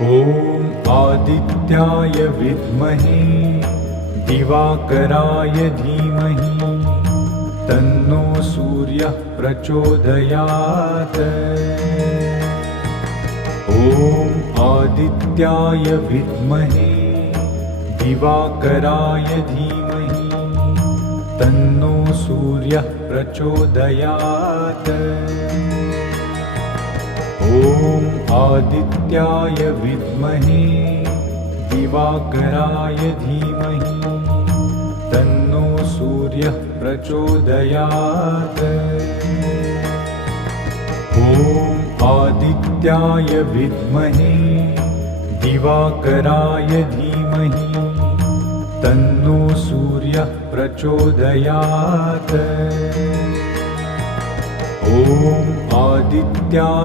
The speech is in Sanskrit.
ॐ आदित्याय विद्महे दिवाकराय धीमहि तन्नो सूर्यः प्रचोदयात्। ॐ आदित्याय विद्महे दिवाकराय धीमहि तन्नो सूर्यः प्रचोदयात्। ॐ आदित्याय विद्महे दिवाकराय धीमहि तन्नो सूर्यः प्रचोदयात्। ॐ आदित्याय विद्महे दिवाकराय धीमहि तन्नो सूर्यः प्रचोदयात्। ॐ आदित्याय